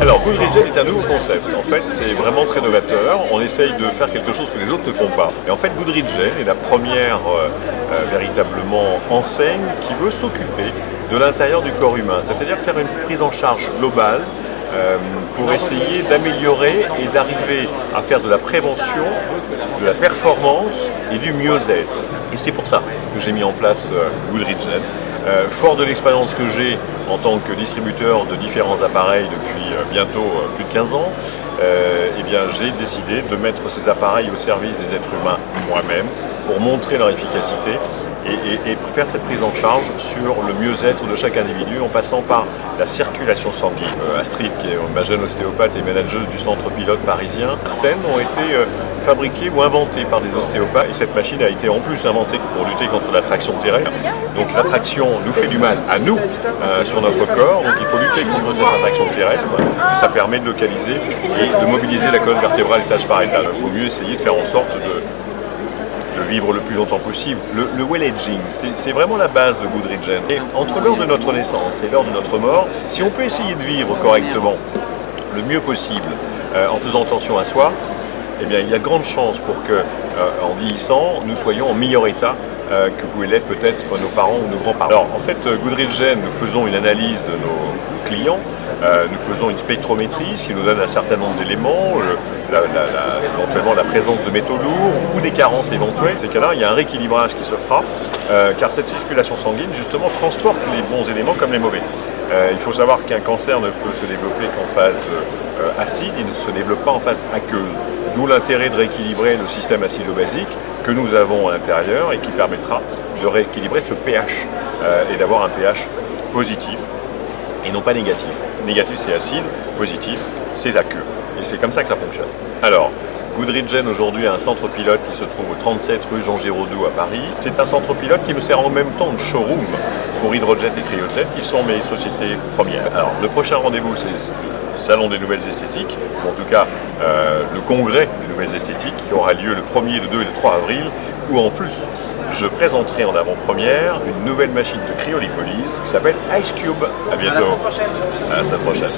Alors, Goodregen est un nouveau concept. En fait, c'est vraiment très novateur. On essaye de faire quelque chose que les autres ne font pas. Et en fait, Goodregen est la première véritablement enseigne qui veut s'occuper de l'intérieur du corps humain, c'est-à-dire faire une prise en charge globale pour essayer d'améliorer et d'arriver à faire de la prévention, de la performance et du mieux-être. Et c'est pour ça que j'ai mis en place Goodregen. Fort de l'expérience que j'ai en tant que distributeur de différents appareils depuis bientôt plus de 15 ans, eh bien, j'ai décidé de mettre ces appareils au service des êtres humains moi-même pour montrer leur efficacité et faire cette prise en charge sur le mieux-être de chaque individu en passant par la circulation sanguine. Astrid, qui est ma jeune ostéopathe et manageuse du centre pilote parisien, certaines ont été fabriquées ou inventées par des ostéopathes et cette machine a été en plus inventée pour lutter contre la traction terrestre. Donc l'attraction nous fait du mal à nous sur notre corps, donc il faut lutter contre cette attraction terrestre et ça permet de localiser et de mobiliser la colonne vertébrale étage par étage. Il vaut mieux essayer de faire en sorte de vivre le plus longtemps possible. Le well aging, c'est vraiment la base de Goodregen. Et entre l'heure de notre naissance et l'heure de notre mort, si on peut essayer de vivre correctement, le mieux possible, en faisant attention à soi, eh bien, il y a de grandes chances pour que, en vieillissant, nous soyons en meilleur état que pouvaient l'être peut-être nos parents ou nos grands-parents. Alors, en fait, Goodregen, nous faisons une analyse de nos clients, nous faisons une spectrométrie, ce qui nous donne un certain nombre d'éléments, éventuellement la présence de métaux lourds ou des carences éventuelles. Dans ces cas-là, il y a un rééquilibrage qui se fera, car cette circulation sanguine, justement, transporte les bons éléments comme les mauvais. Il faut savoir qu'un cancer ne peut se développer qu'en phase acide, il ne se développe pas en phase aqueuse. D'où l'intérêt de rééquilibrer le système acido-basique que nous avons à l'intérieur et qui permettra de rééquilibrer ce pH et d'avoir un pH positif et non pas négatif. Négatif c'est acide, positif c'est aqueux. Et c'est comme ça que ça fonctionne. Alors, Goodregen aujourd'hui a un centre pilote qui se trouve au 37 rue Jean Giraudoux à Paris. C'est un centre pilote qui me sert en même temps de showroom pour Hydrojet et Cryojet qui sont mes sociétés premières. Alors, le prochain rendez-vous c'est le Salon des Nouvelles Esthétiques, ou en tout cas le Congrès des Nouvelles Esthétiques qui aura lieu le 1er, le 2 et le 3 avril, où en plus je présenterai en avant-première une nouvelle machine de cryolipolyse qui s'appelle Ice Cube. À bientôt. À la semaine prochaine.